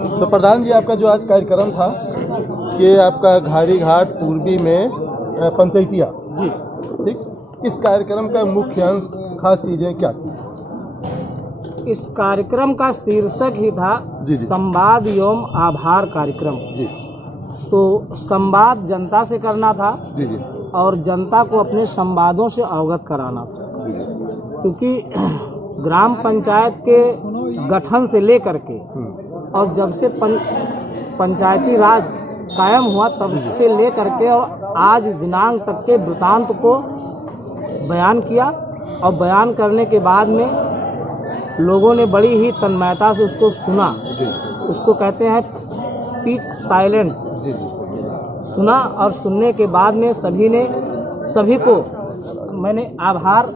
तो प्रधान जी, आपका जो आज कार्यक्रम था कि आपका घाड़ी घाट पूर्वी में पंचायतिया जी, ठीक, इस कार्यक्रम का मुख्य अंश खास चीज़ें क्या थी? इस कार्यक्रम का शीर्षक ही था जी। संवाद एवं आभार कार्यक्रम जी। तो संवाद जनता से करना था जी। और जनता को अपने संवादों से अवगत कराना था। क्योंकि ग्राम पंचायत के गठन से लेकर के और जब से पंचायती राज कायम हुआ तब से लेकर के और आज दिनांक तक के वृतांत को बयान किया और बयान करने के बाद में लोगों ने बड़ी ही तन्मयता से उसको सुना। उसको कहते हैं पीक साइलेंट। सुना और सुनने के बाद में सभी को मैंने आभार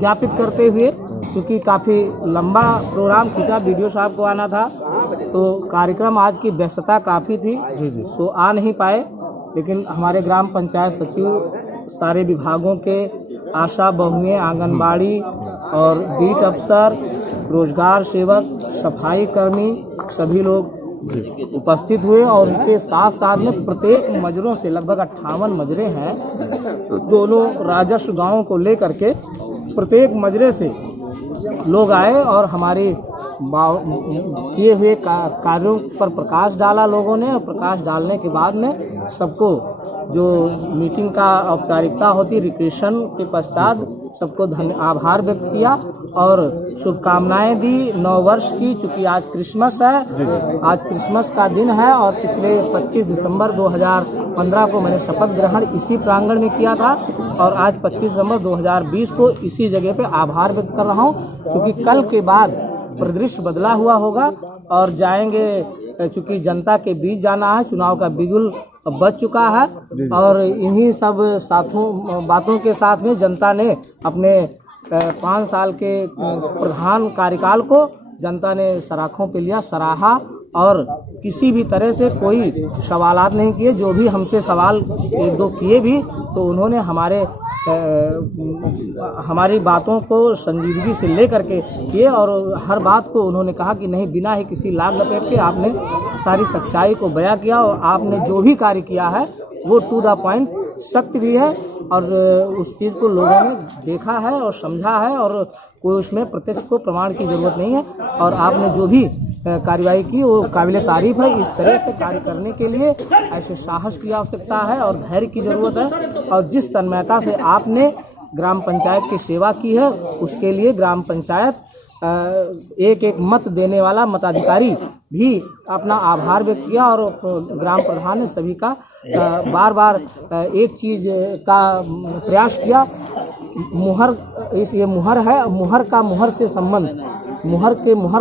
ज्ञापित करते हुए, क्योंकि काफ़ी लंबा प्रोग्राम खींचा, वीडियो साहब को आना था तो कार्यक्रम आज की व्यस्तता काफ़ी थी तो आ नहीं पाए। लेकिन हमारे ग्राम पंचायत सचिव, सारे विभागों के आशा बहुएं, आंगनबाड़ी और बीट अफसर, रोजगार सेवक, सफाई कर्मी सभी लोग उपस्थित हुए और उनके साथ साथ में प्रत्येक मजरों से लगभग 58 मजरे हैं, दोनों राजस्व गांवों को लेकर के प्रत्येक मजरे से लोग आए और हमारे किए हुए कार्यों पर प्रकाश डाला लोगों ने। और प्रकाश डालने के बाद में सबको जो मीटिंग का औपचारिकता होती रिक्रेशन के पश्चात सबको आभार व्यक्त किया और शुभकामनाएं दी नव वर्ष की। चूँकि आज क्रिसमस है, आज क्रिसमस का दिन है और पिछले 25 दिसंबर 2015 को मैंने शपथ ग्रहण इसी प्रांगण में किया था और आज 25 दिसंबर 2020 को इसी जगह पे आभार व्यक्त कर रहा हूँ। क्योंकि कल के बाद परिदृश्य बदला हुआ होगा और जाएंगे, चूँकि जनता के बीच जाना है, चुनाव का बिगुल बज चुका है और इन्हीं सब बातों के साथ में जनता ने अपने 5 साल के प्रधान कार्यकाल को जनता ने सराखों पे लिया, सराहा और किसी भी तरह से कोई सवालात नहीं किए। जो भी हमसे सवाल एक दो किए भी तो उन्होंने हमारी बातों को संजीदगी से लेकर के किए और हर बात को उन्होंने कहा कि नहीं, बिना ही किसी लाग लपेट के आपने सारी सच्चाई को बयां किया और आपने जो भी कार्य किया है वो टू द पॉइंट सत्य भी है और उस चीज़ को लोगों ने देखा है और समझा है और कोई उसमें प्रत्यक्ष को प्रमाण की ज़रूरत नहीं है। और आपने जो भी कार्रवाई की वो काबिल तारीफ है। इस तरह से कार्य करने के लिए ऐसे साहस की आवश्यकता है और धैर्य की ज़रूरत है और जिस तन्मयता से आपने ग्राम पंचायत की सेवा की है उसके लिए ग्राम पंचायत एक एक मत देने वाला मताधिकारी भी अपना आभार व्यक्त किया और ग्राम प्रधान ने सभी का बार बार एक चीज़ का प्रयास किया। ये मुहर है, मुहर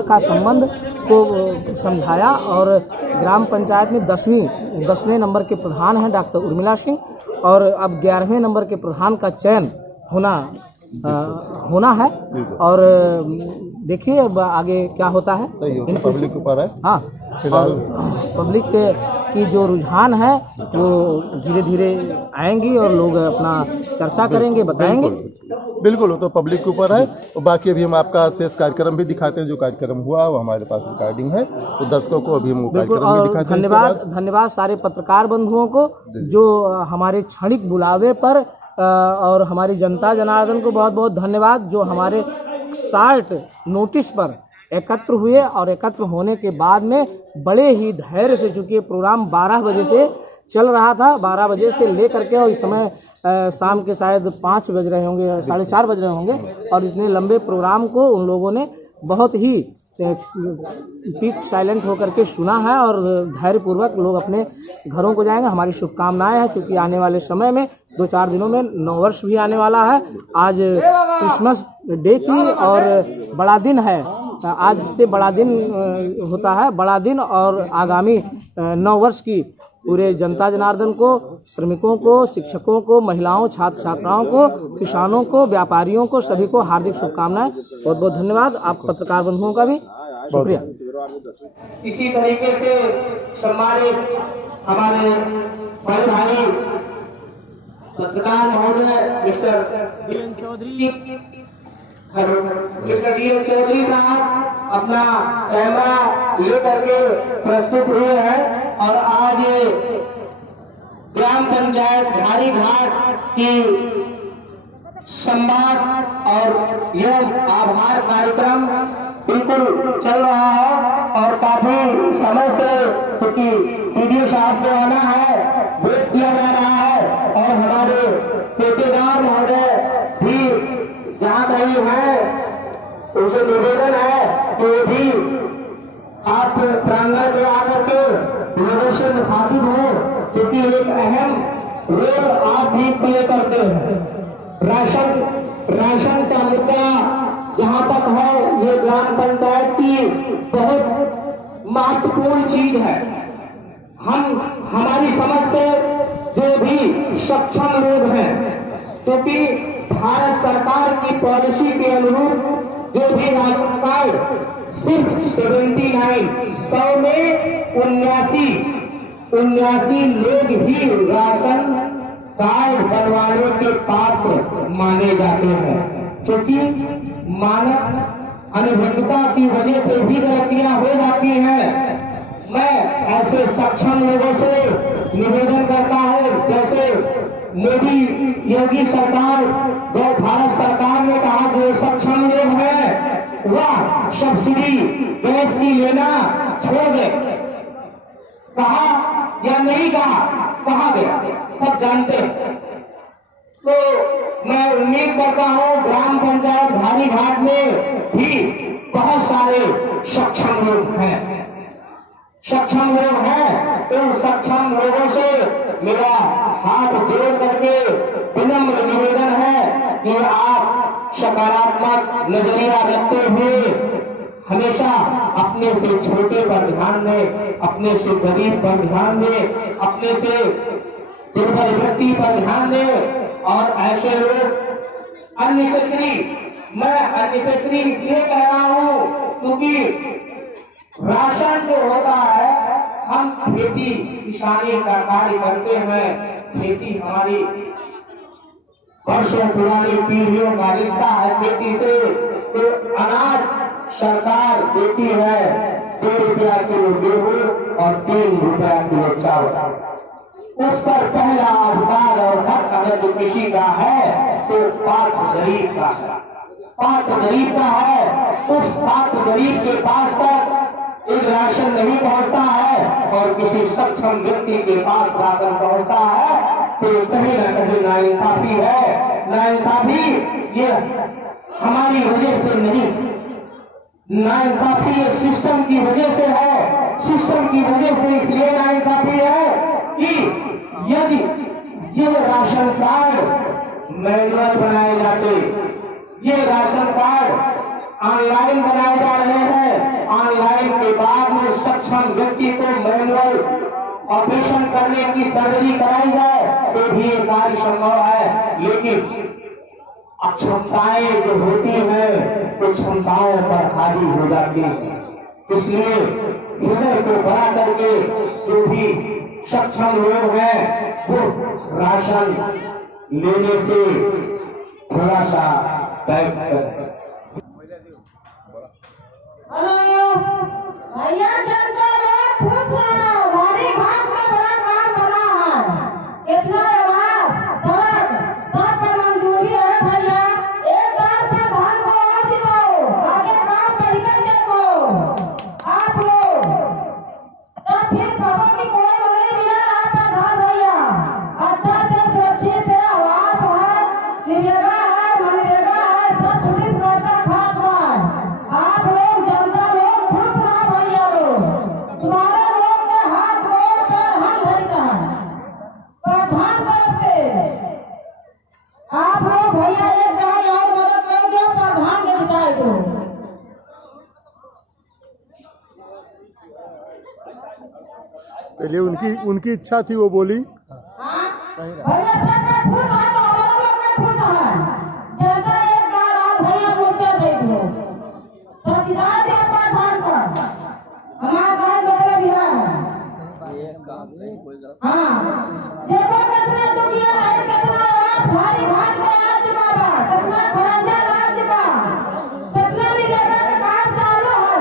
का संबंध को समझाया और ग्राम पंचायत में 10वें नंबर के प्रधान हैं डॉक्टर उर्मिला सिंह और अब 11वें नंबर के प्रधान का चयन होना है और देखिए अब आगे क्या होता है। पब्लिक के ऊपर है। हाँ, और पब्लिक की जो रुझान है वो धीरे धीरे आएंगी और लोग अपना चर्चा करेंगे, बताएंगे। बिल्कुल, वो तो पब्लिक के ऊपर है। और बाकी अभी हम आपका शेष कार्यक्रम भी दिखाते हैं, जो कार्यक्रम हुआ वो हमारे पास रिकॉर्डिंग है तो दर्शकों को अभी हम कार्यक्रम भी दिखाते हैं। धन्यवाद सारे पत्रकार बंधुओं को जो हमारे क्षणिक बुलावे पर और हमारी जनता जनार्दन को बहुत बहुत धन्यवाद जो हमारे शार्ट नोटिस पर एकत्र हुए और एकत्र होने के बाद में बड़े ही धैर्य से, चूँकि प्रोग्राम 12 बजे से चल रहा था, 12 बजे से लेकर के और इस समय शाम के शायद 5 बज रहे होंगे, 4:30 बज रहे होंगे और इतने लंबे प्रोग्राम को उन लोगों ने बहुत ही पीक साइलेंट होकर के सुना है और धैर्यपूर्वक लोग अपने घरों को जाएंगे। हमारी शुभकामनाएं हैं, क्योंकि आने वाले समय में 2-4 दिनों में नव वर्ष भी आने वाला है। आज क्रिसमस डे की और बड़ा दिन है, आज से बड़ा दिन होता है, बड़ा दिन और आगामी नव वर्ष की पूरे जनता जनार्दन को, श्रमिकों को, शिक्षकों को, महिलाओं, छात्र छात्राओं को, किसानों को, व्यापारियों को, सभी को हार्दिक शुभकामनाएं। बहुत बहुत धन्यवाद। आप पत्रकार बंधुओं का भी शुक्रिया। इसी तरीके से सम्मानित हमारे बड़े भाई पत्रकार महोदय मिस्टर डी एन चौधरी साहब अपना कैमरा लेकर के प्रस्तुत हुए हैं और आज ग्राम पंचायत घारी घाट की संवाद और यह आभार कार्यक्रम बिल्कुल चल रहा है और काफी समय से क्योंकि वीडियो साहब को आना है, वेट किया जा रहा है और हमारे ठेकेदार महोदय भी जहां नहीं है उनसे निवेदन है कि भी आप प्रांगण में आकर के लोगों से मुखातिब हो, क्योंकि एक अहम रोल आप भी प्ले करते हैं। राशन का मुद्दा जहां तक है, ये ग्राम पंचायत की बहुत महत्वपूर्ण चीज है। हमारी समझ से जो भी सक्षम लोग हैं, क्योंकि भारत सरकार की पॉलिसी के अनुरूप जो भी राशन कार्ड सिर्फ 100 में 79 लोग ही राशन कार्ड बनवाने के पात्र माने जाते हैं, क्योंकि मानक अनुभवता की वजह से भी गलतियां हो जाती हैं। मैं ऐसे सक्षम लोगों से निवेदन करता हूं, जैसे मोदी योगी सरकार और भारत सरकार ने कहा जो सक्षम लोग हैं वह सब्सिडी गैस की लेना छोड़ दे। कहा या नहीं कहा, कहा गया, सब जानते हैं। तो मैं उम्मीद करता हूं ग्राम पंचायत घारी घाट में भी बहुत सारे सक्षम लोग हैं। तो सक्षम लोगों से मेरा हाथ जोड़ करके विनम्र निवेदन है कि आप सकारात्मक नजरिया रखते हुए हमेशा अपने से छोटे पर ध्यान दें, अपने से गरीब पर ध्यान दें, अपने से दुर्बल व्यक्ति पर ध्यान दें और ऐसे लोग अननेसेसरी इसलिए कह रहा हूं क्योंकि राशन जो होता है, हम खेती किसानी का कार्य करते हैं। खेती हमारी वर्षों पुरानी पीढ़ियों का रिश्ता है खेती से। तो अनाज सरकार देती है 2 रुपया किलो गेहूं और 3 रुपया किलो चावल। उस पर पहला अधिकार और हक अगर किसी का है तो पात्र गरीब का है। पात्र गरीब का है, उस पात्र गरीब के पास तक एक राशन नहीं पहुंचता है और किसी सक्षम व्यक्ति के पास राशन पहुंचता है, तो कहीं ना कहीं नाइंसाफी है। नाइंसाफी ये हमारी वजह से नहीं, नाइंसाफी ये सिस्टम की वजह से है। सिस्टम की वजह से इसलिए नाइंसाफी है कि यदि ये राशन कार्ड मैनुअल बनाए जाते, ये राशन कार्ड ऑनलाइन बनाए जा रहे हैं, ऑनलाइन के बाद में सक्षम व्यक्ति को मैनुअल ऑपरेशन करने की सर्जरी कराई जाए तो भी ये कार्य संभव है। लेकिन अक्षमताएं जो होती हैं तो क्षमताओं पर हावी हो जाती हैं। इसलिए हृदय को बड़ा करके जो भी सक्षम लोग हैं वो राशन लेने से थोड़ा सा बैक करें। भैया जनता लोग खुश हो, घारी घाट में बड़ा काम बना है। इतना आवाज सड़क सब पर मंजूरी है भैया। एक बार का धान को और दिखाओ, आगे काम पर निकल देखो आप लोग। तब फिर कहो कि कोई नहीं मिला आपका धान भैया। अच्छा से सुरक्षित है, आवास है, निरेगा है, मनरेगा है, सब पुलिस करता खास है। आप लोग जनता लोग खुश रहो भैया लोग। तुम्हारे लोग के हाथ गोड़ पर हम धरते हैं प्रधान तरफ से। आप लोग भैया एक गाय और मदद कर दो, प्रधान के जिताए दो। चलिए, उनकी इच्छा थी, वो बोली। भैया सबका खुश है तो हमारे लोग का खुश है। जनता एक गाय और भैया मोर्चा दे दो, तो जिताए दो प्रधान पर। हमारा गाय मेरा बिहार है। हाँ, देखो कितना दुनिया है, कितना आवाज घारी घाट में आ चुका है, कितना खरंजा आ चुका, कितना निरेगा का काम चालू है,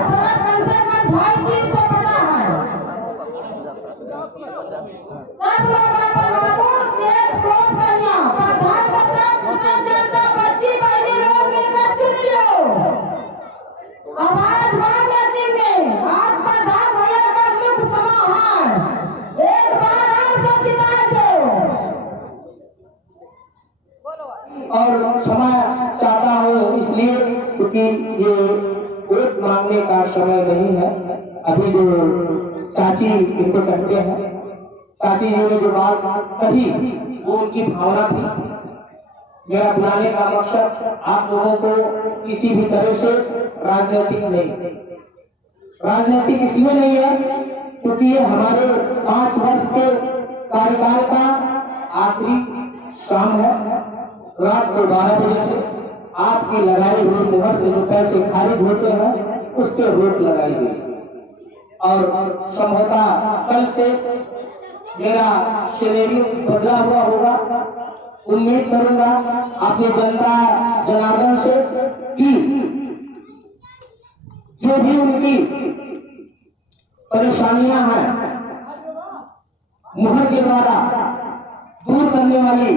समय नहीं है। अभी जो चाची इनको कहते हैं, चाची जी ने जो बात कही वो उनकी भावना थी। मेरा बुलाने का मकसद आप लोगों को किसी भी तरह से राजनीतिक नहीं, राजनीतिक इसलिए नहीं है क्योंकि ये हमारे 5 वर्ष के कार्यकाल का आखिरी शाम है। रात को 12 बजे से आपकी लगाई हुई मुहर से जो पैसे खारिज होते हैं उस पर रोक लगाई गई और संभवतः कल से मेरा शेड्यूल बदला हुआ होगा। उम्मीद करूंगा अपनी जनता जनार्दन से कि जो भी उनकी परेशानियां हैं मुहर के द्वारा दूर करने वाली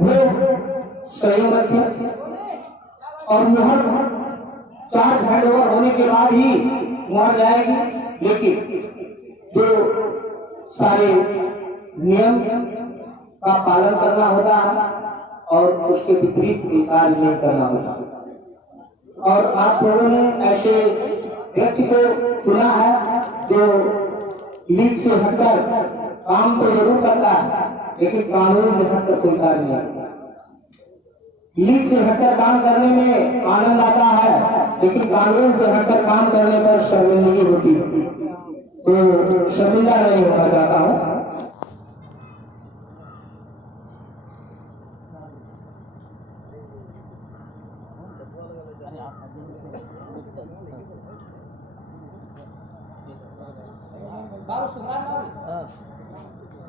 वो सहयोग रखें और मुहर चार्ज हैंडओवर होने के बाद ही मुहर जाएगी। लेकिन जो सारे नियम का पालन करना होता है और उसके विपरीत कोई कार्य नहीं करना होता। और आप लोगों ने ऐसे व्यक्ति को चुना है जो लीग से हटकर काम तो जरूर करता है लेकिन कानून से हटकर कोई कार्य नहीं करता। लीग से हटकर काम करने में आनंद आता है लेकिन कानून से हटकर काम करने पर शर्मिंदगी होती है। तो शर्मिंदा नहीं होना चाहता हूँ।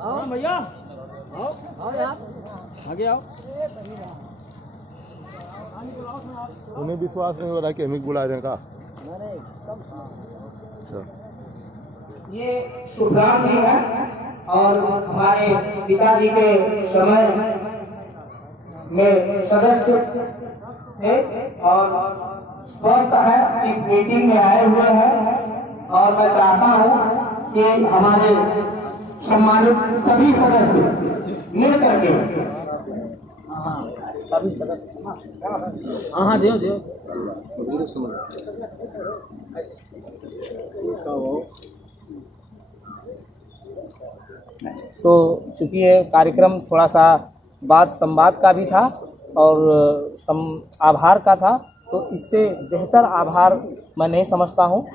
हाँ भैया आओ यार आगे आओ। उन्हें विश्वास नहीं हो रहा कि हमें बुला देगा। अच्छा, ये शुभराम जी है और हमारे पिताजी के समय में सदस्य थे और स्वस्थ है इस मीटिंग में आए हुए हैं और मैं चाहता हूं कि हमारे सम्मानित सभी सदस्य मिल करके सभी सदस्य हाँ देव तो चूंकि ये कार्यक्रम थोड़ा सा वाद संवाद का भी था और आभार का था, तो इससे बेहतर आभार मैं नहीं समझता हूँ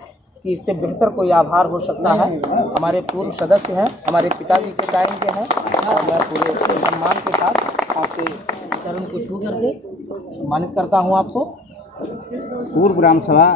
कि इससे बेहतर कोई आभार हो सकता है। हमारे पूर्व सदस्य हैं, हमारे पिताजी के टाइम के हैं और मैं पूरे सम्मान के साथ आपके चरण को छू करके सम्मानित करता हूँ आपको। पूर्व ग्राम सभा